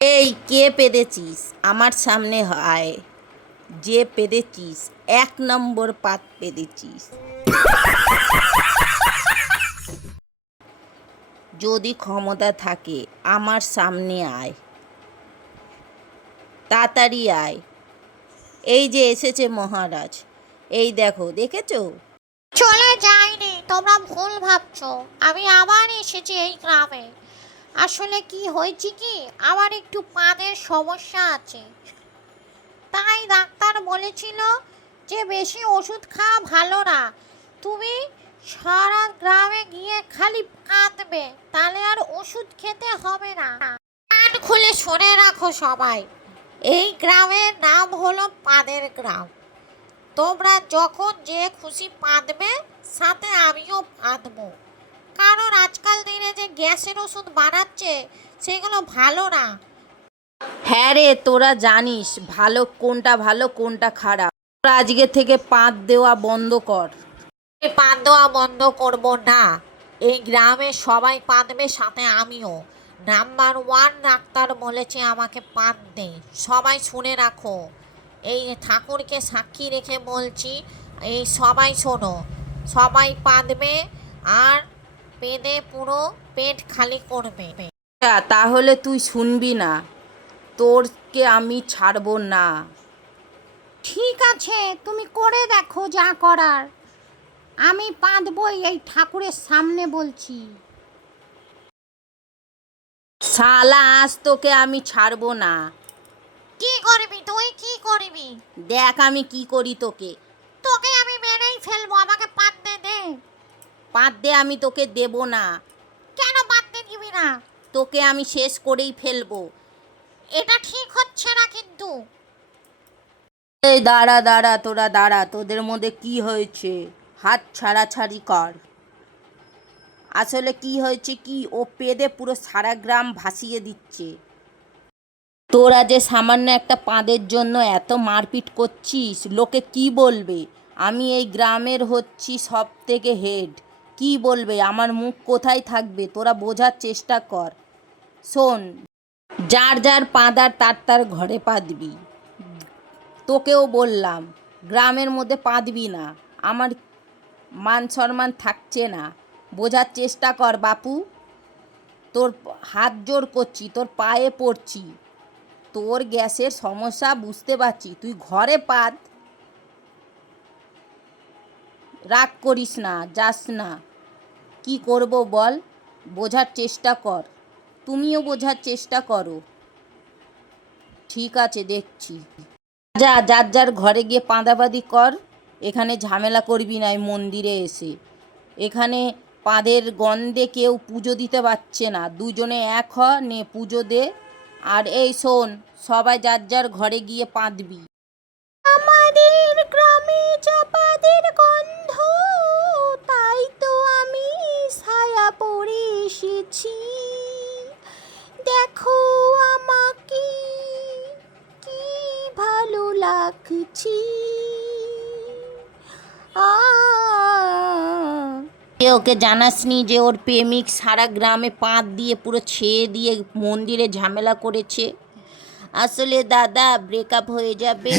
এই কে পেদেছিস আমার সামনে আয়। যে পেদেছিস 1 নম্বর পাত পেদেছিস। যদি ক্ষমতা থাকে আমার সামনে আয়, তাড়াতাড়ি আয়। এই যে এসেছে মহারাজ, এই দেখো, দেখেছো? চলে যাইনি, তোমরা ভুল ভাবছো। আমি আবার এসেছি এই গ্রামে। আসলে কি হয়েছে কি, আমার একটু পানের সমস্যা আছে। তাই ডাক্তার বলেছিল যে বেশি ওষুধ খাওয়া ভালো না। তুমি সারা গ্রামে গিয়ে খালি কাঁদবে, তাহলে আর ওষুধ খেতে হবে না। কান খুলে শুনে রাখো সবাই, এই গ্রামের নাম হলো পাদের গ্রাম। তোমরা যখন যে খুশি পাতবে, সাথে আমিও পাতবো। কারণ আজকাল দিনে যে গ্যাসের ওষুধ বানাচ্ছে সেগুলো ভালো না। হ্যাঁ রে, তোরা জানিস ভালো কোনটা খারাপ। তোরা আজকে থেকে পাত দেওয়া বন্ধ কর। এই পাত দেওয়া বন্ধ করব না। এই গ্রামে সবাই পাতবে, সাথে আমিও। নাম্বার 1 ডাক্তার বলেছে আমাকে পাত দে। সবাই শুনে রাখো, এই ঠাকুরকে সাক্ষী রেখে বলছি, এই সবাই শোনো। সবাই পাতবে আর পেদে পুরো পেট খালি করবে। তাহলে তুই শুনবি না, তোরকে আমি ছাড়বো না। ঠিক আছে, তুমি করে দেখো যা করার। আমি পাতবই, এই ঠাকুরের সামনে বলছি। শালা আজ তোকে আমি ছাড়বো না। কি করবি তুই, কি করবি? দেখ আমি কি করি তোকে। তোকে আমি মেরেই ফেলবো, আমাকে পাততে দে। পাত দে, আমি তোকে দেব না। কেন পাততে দিবি না? তোকে আমি শেষ করেই ফেলবো। এটা ঠিক হচ্ছে না কিন্তু। এই দাঁড়া দাঁড়া, তোরা দাঁড়া, তোদের মধ্যে কি হয়েছে হাত ছাড়াছাড়ি কর। আসলে কি হয়েছে কি, ও পেদে পুরো সারা গ্রাম ভাসিয়ে দিচ্ছে। তোরা যে সামান্য একটা পাদের জন্য এত মারপিট করছিস, লোকে কি বলবে? আমি এই গ্রামের হচ্ছি সব থেকে হেড। কি বলবে? আমার মুখ কোথায় থাকবে? তোরা বোঝার চেষ্টা কর। শোন, যার যার পাদার তার তার ঘরে পাদবি। তোকেও বললাম গ্রামের মধ্যে পাদবি না, আমার মান সম্মান থাকছে না। বোঝার চেষ্টা কর বাপু, তোর হাত জোর করছি, তোর পায়ে পড়ছি। তোর গ্যাসের সমস্যা বুঝতে পারছি, তুই ঘরে পাত। রাগ করিস না, যাস না। কি করব বল? বোঝার চেষ্টা কর, তুমিও বোঝার চেষ্টা করো। ঠিক আছে, দেখছি। যা, যার যার ঘরে গিয়ে পাঁদাবাদি কর। এখানে ঝামেলা করবি না এই মন্দিরে এসে। এখানে পাদের গন্ধে কেউ পুজো দিতে পারছে না। দুজনে এক হ, নে পুজো দে। আর এই শোন, সবাই যার যার ঘরে গিয়ে পাঁদবি। আমাদের গ্রামে চাপাদের গন্ধ, তাই তো আমি ছায়া পড়ে এসেছি। দেখো আমাকে, কি ভালো লাগছে। আ ওকে জানাসনি যে ওর প্রেমিক সারা গ্রামে পাত দিয়ে পুরো ছেয়ে দিয়ে মন্দিরে ঝামেলা করেছে? আসলে দাদা ব্রেকআপ হয়ে যাবে।